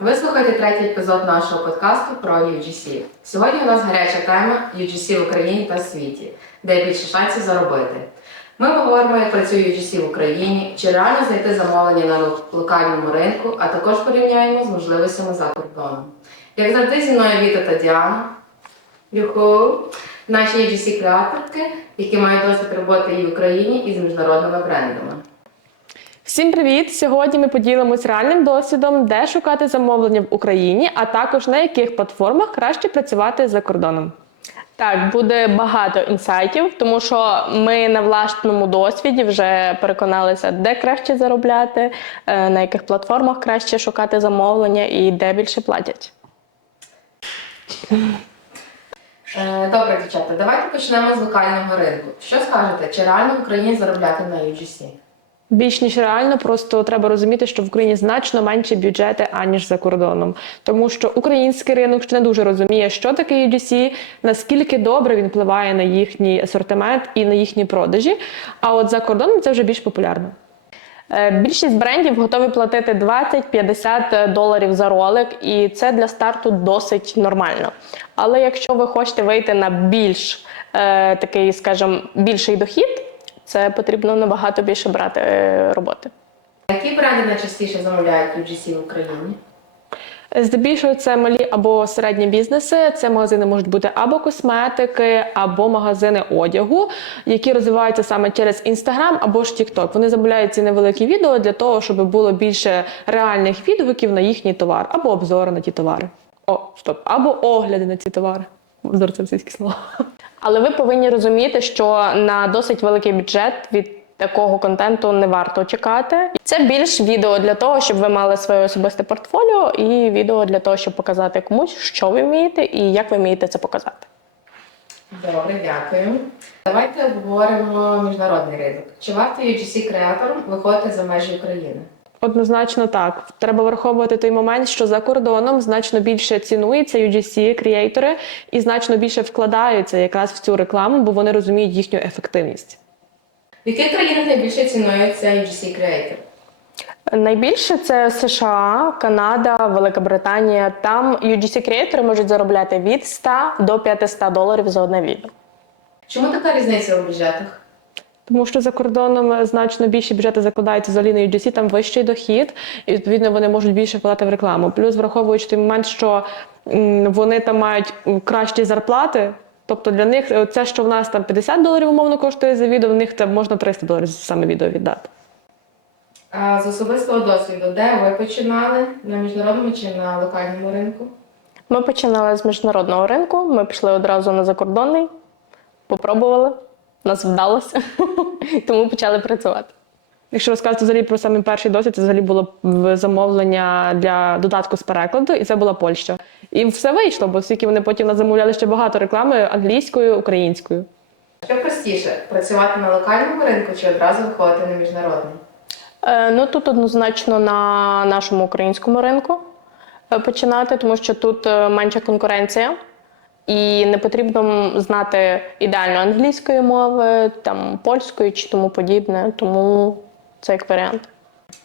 Ви слухаєте третій епізод нашого подкасту про UGC. Сьогодні у нас гаряча тема UGC в Україні та світі, де більше шансів заробити. Ми говоримо, як працює UGC в Україні, чи реально знайти замовлення на локальному ринку, а також порівняємо з можливостями за кордоном. Як завжди, зі мною Віта та Діана. Юху! Наші UGC креаторки, які мають досвід роботи і в Україні, і з міжнародними брендами. Всім привіт! Сьогодні ми поділимось реальним досвідом, де шукати замовлення в Україні, а також на яких платформах краще працювати за кордоном. Так, буде багато інсайтів, тому що ми на власному досвіді вже переконалися, де краще заробляти, е, на яких платформах краще шукати замовлення і де більше платять. Е, Добре, дівчата, давайте почнемо з локального ринку. Що скажете, чи реально в Україні заробляти на UGC? Більш ніж реально, просто треба розуміти, що в Україні значно менші бюджети аніж за кордоном, тому що український ринок ще не дуже розуміє, що таке UGC, наскільки добре він впливає на їхній асортимент і на їхні продажі. А от за кордоном це вже більш популярно. Е, Більшість брендів готові платити 20-50 доларів за ролик, і це для старту досить нормально. Але якщо ви хочете вийти на більш е, такий, скажімо, більший дохід, це потрібно набагато більше брати е, роботи. Які бренди найчастіше замовляють UGC в Україні? Здебільшого це малі або середні бізнеси. Це магазини можуть бути або косметики, або магазини одягу, які розвиваються саме через Instagram або ж TikTok. Вони замовляють ці невеликі відео для того, щоб було більше реальних відгуків на їхній товар, або обзори на ті товари. О, стоп, або огляди на ці товари. Обзор це російське слово. Але ви повинні розуміти, що на досить великий бюджет від такого контенту не варто чекати. Це більш відео для того, щоб ви мали своє особисте портфоліо, і відео для того, щоб показати комусь, що ви вмієте і як ви вмієте це показати. Добре, дякую. Давайте обговоримо міжнародний ринок. Чи варто UGC креаторам виходити за межі України? Однозначно так. Треба враховувати той момент, що за кордоном значно більше цінується UGC, креатори, і значно більше вкладаються якраз в цю рекламу, бо вони розуміють їхню ефективність. В яких країнах найбільше цінується UGC креатор? Найбільше це США, Канада, Велика Британія. Там UGC креатори можуть заробляти від 100 до 500 доларів за одне відео. Чому така різниця у бюджетах? Тому що за кордоном значно більші бюджети закладаються взагалі на UGC, там вищий дохід, і відповідно вони можуть більше вкладати в рекламу. Плюс враховуючи той момент, що вони там мають кращі зарплати. Тобто для них е, це, що в нас там 50 доларів умовно коштує за відео, в них там можна 300 доларів за саме відео віддати. А з особистого досвіду, де ви починали на міжнародному чи на локальному ринку? Ми починали з міжнародного ринку. Ми пішли одразу на закордонний, попробували, нас вдалося, тому почали працювати. Якщо розказати взагалі про самий перший досвід, це взагалі було замовлення для додатку з перекладу, і це була Польща. І все вийшло, бо оскільки вони потім нас замовляли ще багато реклами англійською, українською. Що простіше працювати на локальному ринку чи одразу виходити на міжнародний? Е, Ну тут однозначно на нашому українському ринку е, починати, тому що тут е, менша конкуренція, і не потрібно знати ідеально англійської мови, там польської чи тому подібне. Тому це як варіант.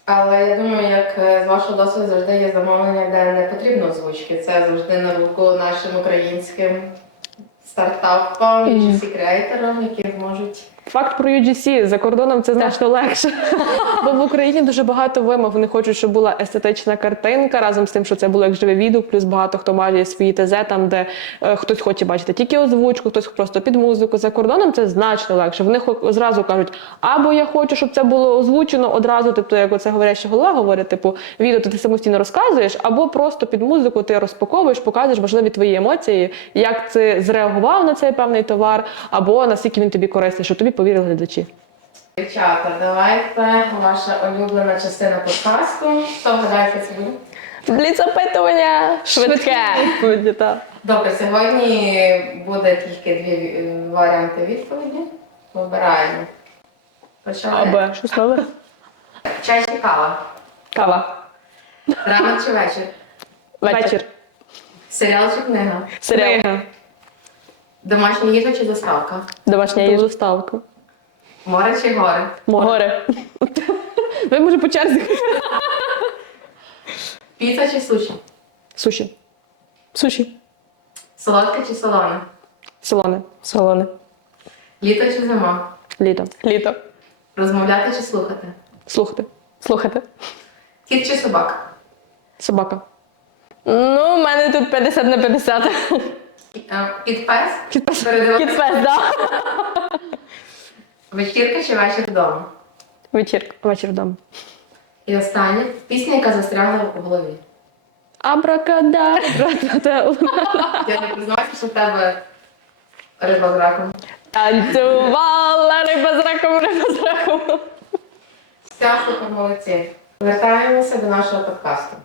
Але я думаю, як е, з вашого досвіду завжди є замовлення, де не потрібно озвучки. Це завжди на руку нашим українським стартапам, чи креаторам, які зможуть. Факт про UGC за кордоном це значно легше. Бо в Україні дуже багато вимог. Вони хочуть, щоб була естетична картинка разом з тим, що це було як живе відео, плюс багато хто має свої ТЗ, там де е, хтось хоче бачити тільки озвучку, хтось просто під музику. За кордоном це значно легше. Вони зразу кажуть, або я хочу, щоб це було озвучено одразу, тобто, як оце говоряща голова говорить, типу відео то ти самостійно розказуєш, або просто під музику ти розпаковуєш, показуєш важливі твої емоції, як ти зреагував на цей певний товар, або наскільки він тобі корисний, щоб тобі повірили глядачі. Дівчата, давайте ваша улюблена частина подкасту. Що вгадаєте, це буде? Бліц опитування швидке. Так. Добре, сьогодні буде тільки дві е, варіанти відповіді. Вибираємо. Почали. Або щось нове? Чай чи кава? Кава. Ранок чи вечір? Вечір. Серіал чи книга? Серіал. Домашня їжа чи доставка? Домашня їжа. Доставка. Море чи гори? Море. Ви може по черзі. Піца чи суші? Суші. Суші. Солодке чи солоне? Солоне. Солоне. Літо чи зима? Літо. Літо. Розмовляти чи слухати? Слухати. Слухайте. Кіт чи собака? Собака. Ну, у мене тут 50 на 50. Е, Кіт пес? Кіт-пес. Передивитися? Кітфест, да. Вечірка чи вечір вдома? Вечірка. Вечір вдома. І останнє пісня, яка застрягла в голові. Абракадабра. Я не признаваюся, що в тебе риба з раком. Танцювала риба з раком, риба з раком. Вся супер молодці. Вертаємося до нашого подкасту.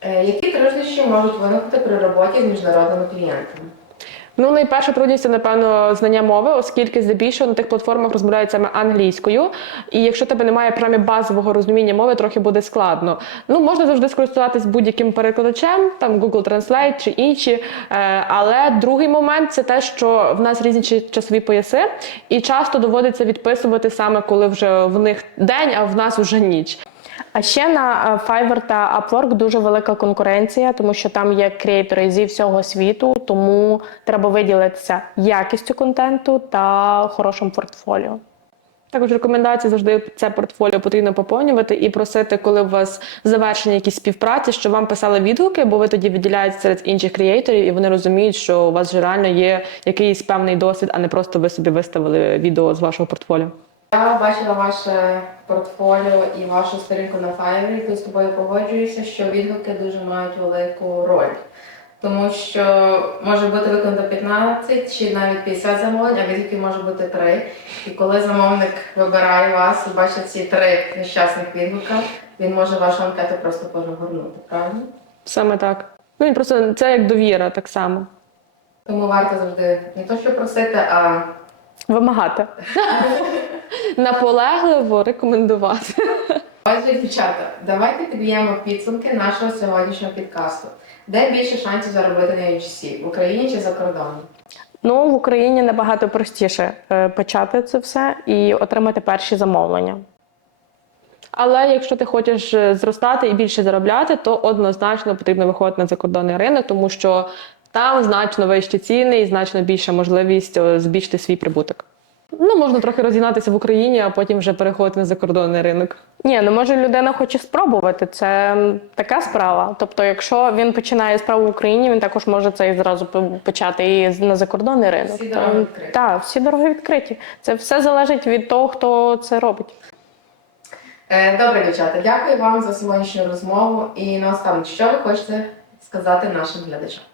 Е, Які труднощі можуть виникнути при роботі з міжнародними клієнтами? Ну, найперша трудність це, напевно, знання мови, оскільки здебільшого на тих платформах розмовляють англійською. І якщо тебе немає прямо базового розуміння мови, трохи буде складно. Ну, можна завжди скористуватись будь-яким перекладачем, там Google Translate чи інші. Е, Але другий момент це те, що в нас різні часові пояси, і часто доводиться відписувати саме коли вже в них день, а в нас вже ніч. А ще на е, Fiverr та Upwork дуже велика конкуренція, тому що там є креатори зі всього світу, тому треба виділитися якістю контенту та хорошим портфоліо. Також рекомендації завжди це портфоліо потрібно поповнювати і просити, коли у вас завершення якісь співпраці, щоб вам писали відгуки, бо ви тоді виділяєтеся серед інших креаторів, і вони розуміють, що у вас вже реально є якийсь певний досвід, а не просто ви собі виставили відео з вашого портфоліо. Я бачила ваше портфоліо і вашу сторінку на Fiverr, і з тобою погоджуюся, що відгуки дуже мають велику роль. Тому що може бути виконано 15 чи навіть 50 замовлень, а відгуків може бути 3. І коли замовник вибирає вас і бачить ці три нещасних відгука, він може вашу анкету просто перегорнути, правильно? Саме так. Ну і просто це як довіра, так само. Тому варто завжди не то, що просити, а Вимагати. Наполегливо рекомендувати. Отже, дівчата, давайте підб'ємо підсумки нашого сьогоднішнього підкасту. Де більше шансів заробити на UGC? в Україні чи за кордоном? Ну, в Україні набагато простіше е, почати це все і отримати перші замовлення. Але якщо ти хочеш е, зростати і більше заробляти, то однозначно потрібно виходити на закордонний ринок, тому що там значно вищі ціни і значно більша можливість збільшити свій прибуток. Ну, можна трохи розігнатися в Україні, а потім вже переходити на закордонний ринок. Ні, ну може людина хоче спробувати. Це така справа. Тобто, якщо він починає справу в Україні, він також може це і зразу почати і на закордонний ринок. Всі дороги відкриті. Так, всі дороги відкриті. Це все залежить від того, хто це робить. Е, Добре, дівчата, дякую вам за сьогоднішню розмову. І наостанок, що ви хочете сказати нашим глядачам?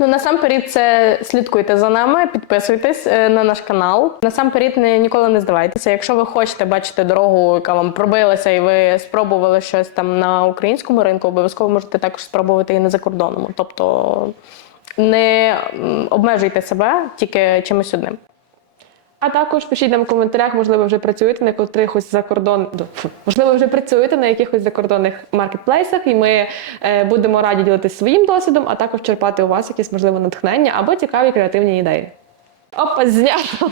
Ну насамперед, це слідкуйте за нами, підписуйтесь е, на наш канал. Насамперед, не ніколи не здавайтеся. Якщо ви хочете бачити дорогу, яка вам пробилася, і ви спробували щось там на українському ринку, обов'язково можете також спробувати і на закордонному. Тобто не обмежуйте себе тільки чимось одним. А також пишіть нам в коментарях, можливо, вже працюєте на котрихось закордон... можливо, вже працюєте на якихось закордонних маркетплейсах, і ми е, будемо раді ділитися своїм досвідом, а також черпати у вас якісь можливо натхнення або цікаві креативні ідеї. Опа, знято!